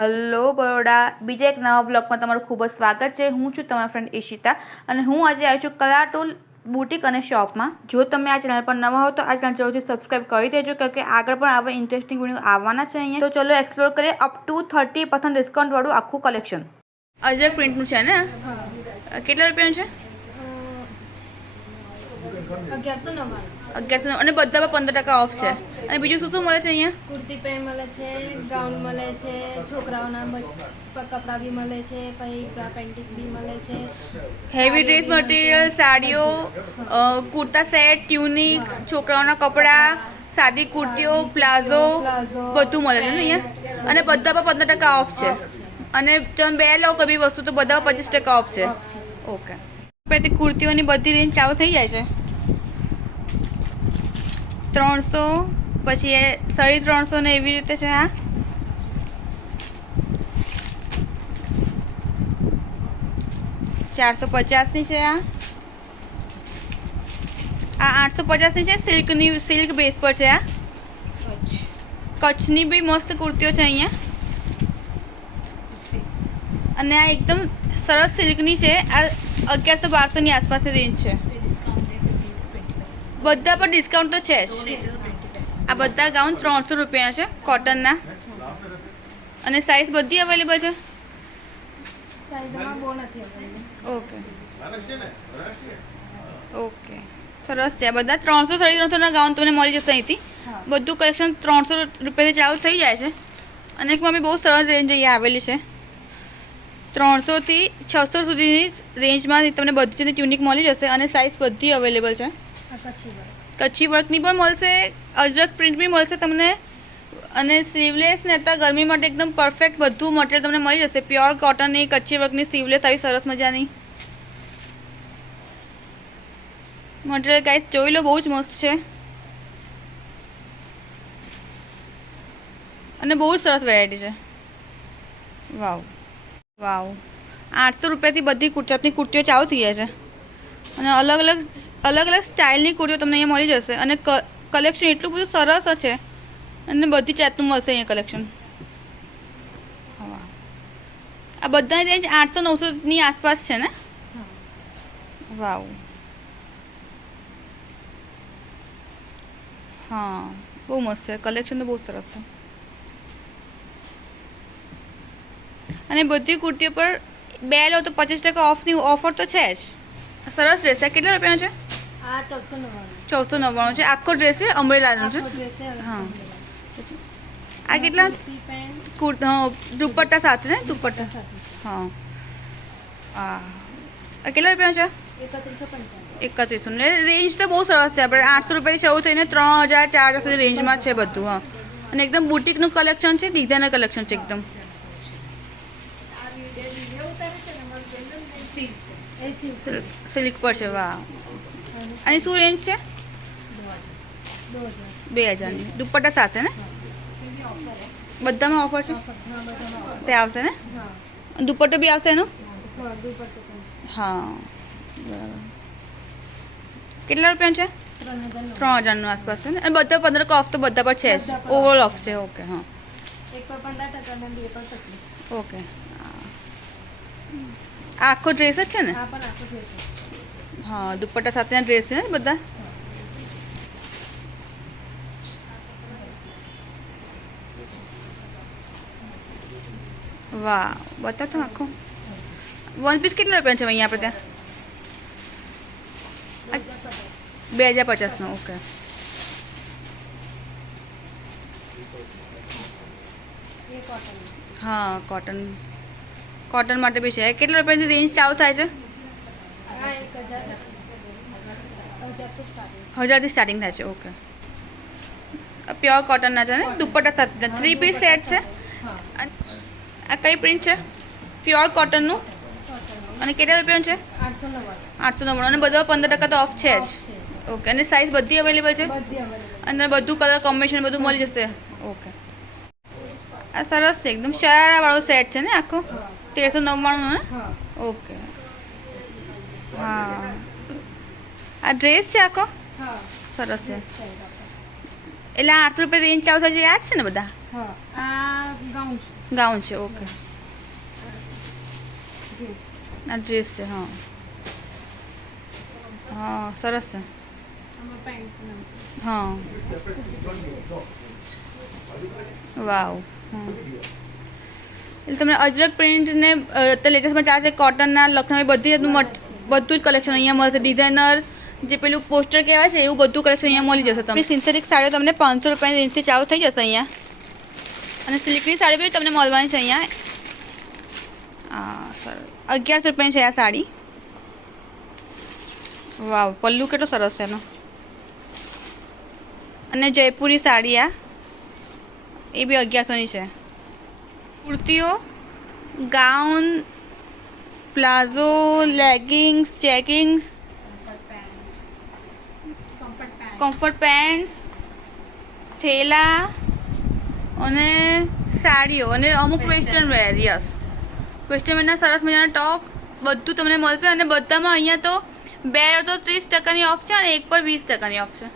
Hello Baroda, બીજા એક નવા બ્લોગમાં તમારું ખૂબ જ સ્વાગત છે। હું છું તમારા ફ્રેન્ડ ઈશિતા અને હું આજે આવી છું કલા ટૂલ બુટીક અને શોપમાં। જો તમે આ ચેનલ પર નવા હો તો આ ચેનલ જરૂરથી સબસ્ક્રાઈબ કરી દેજો, કારણ કે આગળ પણ આવા ઇન્ટરેસ્ટિંગ વિડીયો આવવાના છે અહીંયા। તો ચલો એક્સપ્લોર કરીએ અપ ટુ 30% ડિસ્કાઉન્ટવાળું આખું કલેક્શન। અજરક પ્રિન્ટનું છે ને? કેટલા રૂપિયાનું છે? 1199 અને બધા પર 15% ઓફ છે। અને બીજું શું શું મળે છે અહીંયા? કુર્તી પેન્ટ મળે છે, ગાઉન મળે છે, છોકરાઓના કપડાં બી મળે છે, પછી પેન્ટીસ બી મળે છે, હેવી ડ્રેસ મટીરિયલ, સાડીઓ, કુર્તા સેટ, ટ્યુનિક્સ, છોકરાઓના કપડાં, સાદી કુર્તીઓ, પ્લાઝો બધું મળે છે ને અહીંયા। અને બધા પર 15% ઓફ છે। અને તમે બે લો કોઈ બી વસ્તુ તો બધા પર 25% ઓફ છે। ઓકે, પછી કુર્તીઓની બધી રેન્જ ચાલુ થઈ જાય છે। 300 પછી એ 350 ને એવી રીતે છે। આ 450 ની છે। આ 850 ની છે, સિલ્ક બેઝ પર છે। આ કચ્છની બી મસ્ત કુર્તીઓ છે અહીંયા। અને આ એકદમ સરસ સિલ્કની છે। આ 1100-1200 ની આસપાસ રેન્જ છે। બધા પર ડિસ્કાઉન્ટ તો છે જ। આ બધા ગાઉન 300 રૂપિયા છે કોટનના। અને સાઇઝ બધી અવેલેબલ છે। ઓકે ઓકે, સરસ છે। બધા 300-350 ગાઉન તમને મળી જશે અહીંથી। બધું કલેક્શન 300 રૂપિયાથી ચાલુ થઈ જાય છે। અને એકમાં બી બહુ સરસ રેન્જ અહીંયા આવેલી છે। 300 થી 600 સુધીની રેન્જમાં તમને બધી જ ટ્યુનિક મળી જશે। અને સાઇઝ બધી અવેલેબલ છે। કચ્છી વર્કની પણ મળશે, અજરક પ્રિન્ટ બી મળશે તમને। અને સ્લીવલેસ ને અત્યારે ગરમી માટે એકદમ પરફેક્ટ બધું મટીરિયલ તમને મળી જશે। પ્યોર કોટનની કચ્છી વર્કની સ્લીવલેસ આવી સરસ મજાની મટીરિયલ ગાઈસ જોઈ લો, બહુ જ મસ્ત છે। અને બહુ જ સરસ વેરાયટી છે। વાવ વાવ, 800 રૂપિયાથી બધી જાતની કુર્તીઓ ચાલુ થઈ જાય છે। અને અલગ અલગ સ્ટાઇલની કુર્તીઓ તમને અહીંયા મળી જશે। અને કલેક્શન એટલું બધું સરસ છે અને બધી જાતનું મળશે અહીંયા કલેક્શન। આ બધાની રેન્જ 800-900 ની આસપાસ છે ને? વાવ, હા બહુ મસ્ત છે કલેક્શન, તો બહુ સરસ છે। અને બધી કુર્તીઓ પર બે લો તો 25% ઓફની ઓફર તો છે જ। સરસ ડ્રેસ છે। કેટલા રૂપિયાનો છે? આ 499 છે। આખો ડ્રેસ છે, અમ્બ્રેલાનો છે। હા, આ કેટલા? દુપટ્ટા સાથે ને? દુપટ્ટા, હા। આ કેટલા રૂપિયાનો છે? 3150 ને રેન્જ તો બહુ સરસ છે। આપણે 800 રૂપિયાથી શરૂ થઈને 3000-4000 સુધી રેન્જમાં છે બધું। હા, અને એકદમ બુટીકનું કલેક્શન છે, ડિઝાઇનર કલેક્શન છે એકદમ। સિલ્ક પર છે, વાહ। અને શું રેન્જ છે? 2000 ની દુપટ્ટા સાથે ને? બધામાં ઓફર છે? તે આવશે ને? દુપટ્ટો બી આવશે એનો? હા, બરાબર। કેટલા રૂપિયા છે? 3000 નું આસપાસ છે ને? અને બધા 15% ઓફ તો બધા પર છે જ, ઓવરઓલ ઓફ છે। ઓકે, હા, ઓકે। આ આખો ડ્રેસ જ છે ને? હા, દુપટ્ટા સાથેના ડ્રેસ છે ને બધા? વાહ, બતા તો આખો વન પીસ કેટલા રૂપિયા છે અહીંયા આપણે ત્યાં? 2050 નો, ઓકે। હા, કોટન માટે બી છે। કેટલા રૂપિયાની રેન્જ ચાલુ થાય છે? 1000 થી સ્ટાર્ટિંગ થાય છે। ઓકે, પ્યોર કોટનના છે ને? દુપટ્ટા સાથે 3 પીસ સેટ છે। આ કઈ પ્રિન્ટ છે? પ્યોર કોટનનું। અને કેટલા રૂપિયાનું છે? 899 અને બધા 15% તો ઓફ છે જ। ઓકે, અને સાઇઝ બધી અવેલેબલ છે? અને બધું કલર કોમ્બિનેશન બધું મળી જશે? ઓકે, આ સરસ છે એકદમ શરારાવાળો સેટ છે ને આખો? 1399 ને? ઓકે, હા। આ ડ્રેસ છે આખો? સરસ છે। એટલે 800 રૂપિયા રેન્જ ચાલુ થાય છે, યાદ છે ને બધા? આ ગાઉન છે। ગાઉન છે. ઓકે, ડ્રેસ આ ડ્રેસ છે. હા હા, સરસ છે. આમાં પેન્ટ પણ આવશે. હા, વાવ. હા, એટલે તમને અજરક પ્રિન્ટ ને અત્યારે લેટેસ્ટમાં ચાલે છે કોટનના, લખનવી, બધી જાતનું બધું જ કલેક્શન અહીંયા મળશે. ડિઝાઇનર જે પેલું પોસ્ટર કહેવાય છે એવું બધું કલેક્શન અહીંયા મળી જશે. તમને સિન્થેટિક સાડીઓ તમને 500 રૂપિયાની રેન્જથી ચાલુ થઈ જશે અહીંયા, અને સિલ્કની સાડી બી તમને મળવાની છે અહીંયા. હા સરસ, 1100 રૂપિયાની છે આ સાડી. વાવ, પલ્લુ કેટલો સરસ છે એનો. અને જયપુરી સાડી આ એ બી 1100ની છે. કુર્તીઓ, gown, palazzo, leggings, jeggings, comfort pants, થેલા અને સાડીઓ અને અમુક વેસ્ટર્ન વેર. યસ, વેસ્ટર્ન વેરના સરસ મજાના ટોપ બધું તમને મળશે. અને બધામાં અહીંયા તો 2 તો 30% ઓફ છે અને 1 પર 20% ઓફ છે.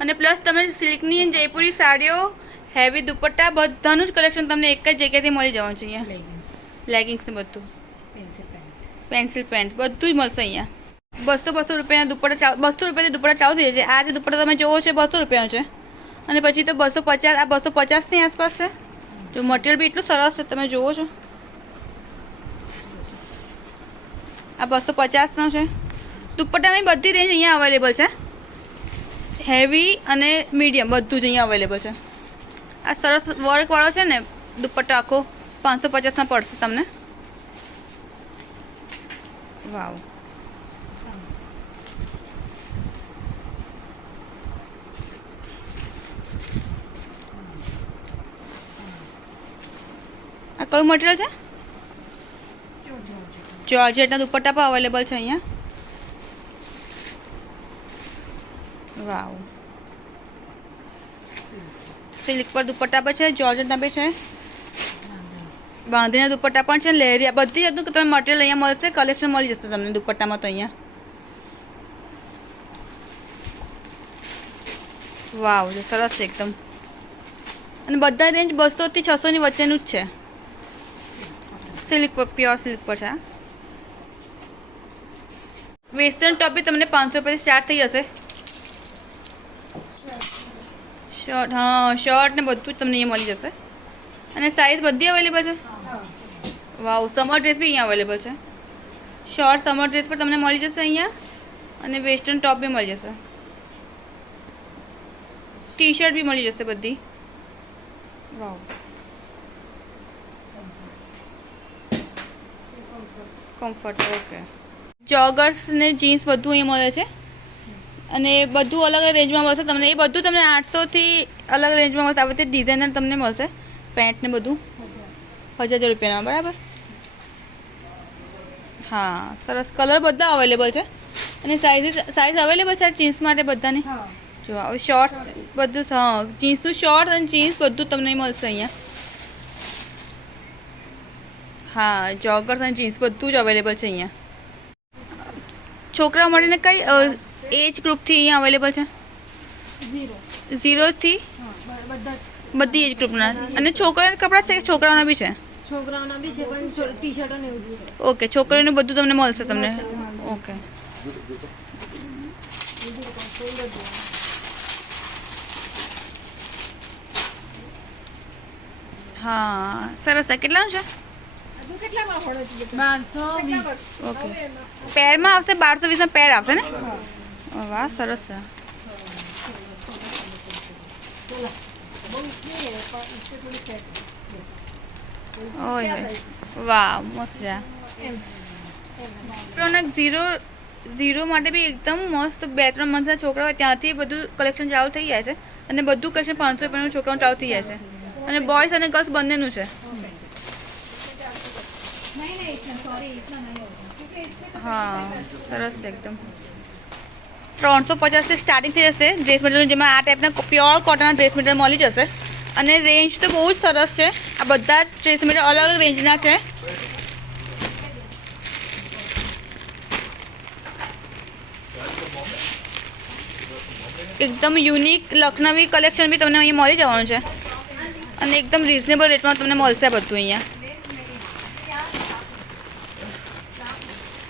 અને પ્લસ તમને સિલ્કની જયપુરી સાડીઓ, હેવી દુપટ્ટા, બધાનું જ કલેક્શન તમને એક જ જગ્યાએથી મળી જવાનું છે અહીંયા. લેગિંગ્સ ને બધું, પેન્સિલ પેન્ટ બધું જ મળશે અહીંયા. 200 રૂપિયાના દુપટ્ટા 200 રૂપિયાથી દુપટ્ટા ચાલુ થઈ જાય છે. આ જે દુપટ્ટા તમે જોવો છો 200 રૂપિયાનો છે. અને પછી તો 250, આ 250ની આસપાસ છે. જો મટીરિયલ બી એટલું સરસ છે, તમે જુઓ છો. આ 250નો છે. દુપટ્ટાની બધી રેન્જ અહીંયા અવેલેબલ છે. હેવી અને મીડિયમ બધું જ અહીંયા અવેલેબલ છે. આ સરસ વર્કવાળો છે ને દુપટ્ટો, આખો 550માં પડશે તમને. વાવ, આ કયું મટીરિયલ છે? જોર્જેટના દુપટ્ટા પણ અવેલેબલ છે અહીંયા. વાવ, સિલ્ક પર દુપટ્ટા પણ છે, જોર્જેટના બી છે, બાંધણીના દુપટ્ટા પણ છે, લહેરિયા, બધી જાતનું તમે મટીરિયલ અહીંયા મળશે. કલેક્શન મળી જશે તમને દુપટ્ટામાં તો અહીંયા. વાવ, જો સરસ છે એકદમ. અને બધા રેન્જ 200 થી 600ની વચ્ચેનું જ છે. સિલ્ક પર, પ્યોર સિલ્ક પર છે. વેસ્ટર્ન ટોપ બી તમને 500 રૂપિયાથી સ્ટાર્ટ થઈ જશે. શર્ટ, હા શર્ટ ને બધું જ તમને અહીંયા મળી જશે. અને સાઇઝ બધી અવેલેબલ છે. વાવ, સમર ડ્રેસ બી અહીંયા અવેલેબલ છે. શોર્ટ સમર ડ્રેસ પણ તમને મળી જશે અહીંયા. અને વેસ્ટર્ન ટોપ બી મળી જશે. ટી શર્ટ બી મળી જશે બધી. વાવ, કમ્ફર્ટ. ઓકે, જોગર્સ ને જીન્સ બધું અહીંયા મળે છે. અને બધું અલગ અલગ રેન્જમાં મળશે તમને. એ બધું તમને 800થી અલગ રેન્જમાં મળશે. આવી રીતે ડિઝાઇનર તમને મળશે. પેન્ટ ને બધું 1000 રૂપિયાના, બરાબર. હા સરસ, કલર બધા અવેલેબલ છે. અને સાઇઝ અવેલેબલ છે જીન્સ માટે બધાની. જો હવે શોર્ટ્સ બધું, હા જીન્સનું શોર્ટ અને જીન્સ બધું તમને મળશે અહીંયા. હા, જોગર્સ અને જીન્સ બધું જ અવેલેબલ છે અહીંયા. છોકરાઓ માટેને કઈ એજ ગ્રુપથી અહીંયા અવેલેબલ છે? 0 થી બધી એજ ગ્રુપના. અને છોકરાઓના કપડાં છે, છોકરાઓના બી છે? છોકરાઓના બી છે, પણ ટી શર્ટ અને એવું જ છે. ઓકે, છોકરીઓનું બધું તમને મળશે તમને. ઓકે, હા સરસ છે. કેટલાનું છે? 1220. ઓકે, પેરમાં આવશે 1220માં પેર આવશે ને? વાહ, સરસ છે. ઓય વાહ, મસ્ત છે. ઝીરો માટે બી એકદમ મસ્ત 2-3 મંથના છોકરા હોય ત્યાંથી બધું કલેક્શન ચાલુ થઈ જાય છે. અને બધું કલેક્શન 500 રૂપિયાનું છોકરાનું ચાલુ થઈ જાય છે. અને બોયઝ અને ગર્લ્સ બંનેનું છે. હા સરસ છે એકદમ. 350થી સ્ટાર્ટિંગ થઈ જશે ડ્રેસ મટીરિયલ, જેમાં આ ટાઈપના પ્યોર કોટનના ડ્રેસ મટીરિયલ મળી જશે. અને રેન્જ તો બહુ જ સરસ છે. આ બધા જ ડ્રેસ મટીરિયલ અલગ અલગ રેન્જના છે. એકદમ યુનિક લખનવી કલેક્શન બી તમને અહીંયા મળી જવાનું છે. અને એકદમ રિઝનેબલ રેટમાં તમને મળશે બધું અહીંયા.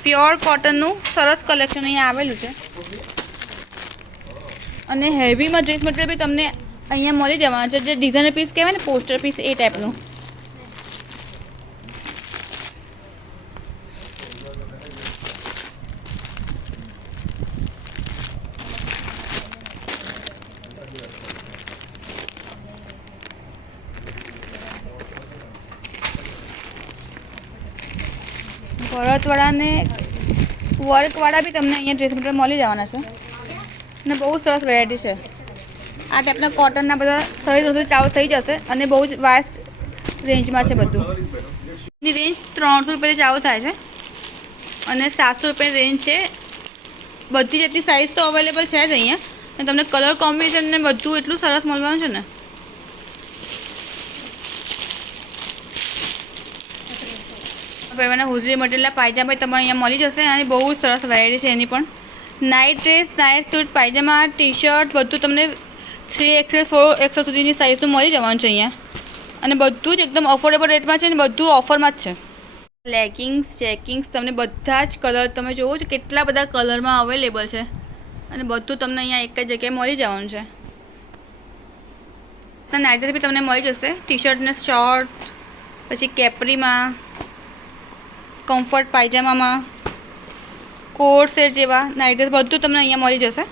પ્યોર કોટનનું સરસ કલેક્શન અહીંયા આવેલું છે. અને હેવીમાં ડ્રેસ મટીરિયલ બી તમને અહીંયા મળી જવાના છે. જે ડિઝાઇનર પીસ કહેવાય ને, પોસ્ટર પીસ, એ ટાઈપનું. ભરતવાળા ને વર્કવાળા બી તમને અહીંયા ડ્રેસ મટીરિયલ મળી જવાના છે. અને બહુ સરસ વેરાયટી છે. આ ટાઈપના કોટનના બધા સહી ચાલુ થઈ જશે અને બહુ જ વાસ્ટ રેન્જમાં છે બધું. એની રેન્જ 300 રૂપિયાથી ચાલુ થાય છે અને 700 રૂપિયાની રેન્જ છે. બધી જેટલી સાઇઝ તો અવેલેબલ છે જ અહીંયા. અને તમને કલર કોમ્બિનેશન ને બધું એટલું સરસ મળવાનું છે ને. પહેરવાના હુઝરી મટીરિયલના પાયજામા તમારે અહીંયા મળી જશે અને બહુ જ સરસ વેરાયટી છે એની પણ. નાઇટ ડ્રેસ, નાઇટ સૂટ, પાયજામા, ટી શર્ટ બધું તમને 3XL 4XL સુધીની સાઇઝનું મળી જવાનું છે અહીંયા. અને બધું જ એકદમ અફોર્ડેબલ રેટમાં છે અને બધું ઓફરમાં જ છે. લેગિંગ્સ, ચેકિંગ્સ તમને બધા જ કલર તમે જોવો છો કેટલા બધા કલરમાં અવેલેબલ છે. અને બધું તમને અહીંયા એક જ જગ્યાએ મળી જવાનું છે. નાઇટ ડ્રેસ બી તમને મળી જશે. ટી શર્ટ ને શોર્ટ, પછી કેપરીમાં, કમ્ફર્ટ પાયજામામાં, કોટ સેટ જેવા નાઇટ ડ્રેસ બધું તમને અહીંયા મળી જશે.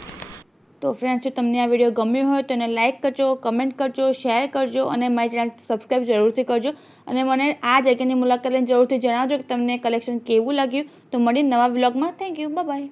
તો ફ્રેન્ડ્સ, જો તમને આ વિડીયો ગમ્યો હોય તો એને લાઇક કરજો, કમેન્ટ કરજો, શેર કરજો અને મારી ચેનલ સબસ્ક્રાઈબ જરૂરથી કરજો. અને મને આ જગ્યાની મુલાકાત લઈને જરૂરથી જણાવજો કે તમને કલેક્શન કેવું લાગ્યું. તો મળીએ નવા વ્લોગમાં. Thank you, bye bye.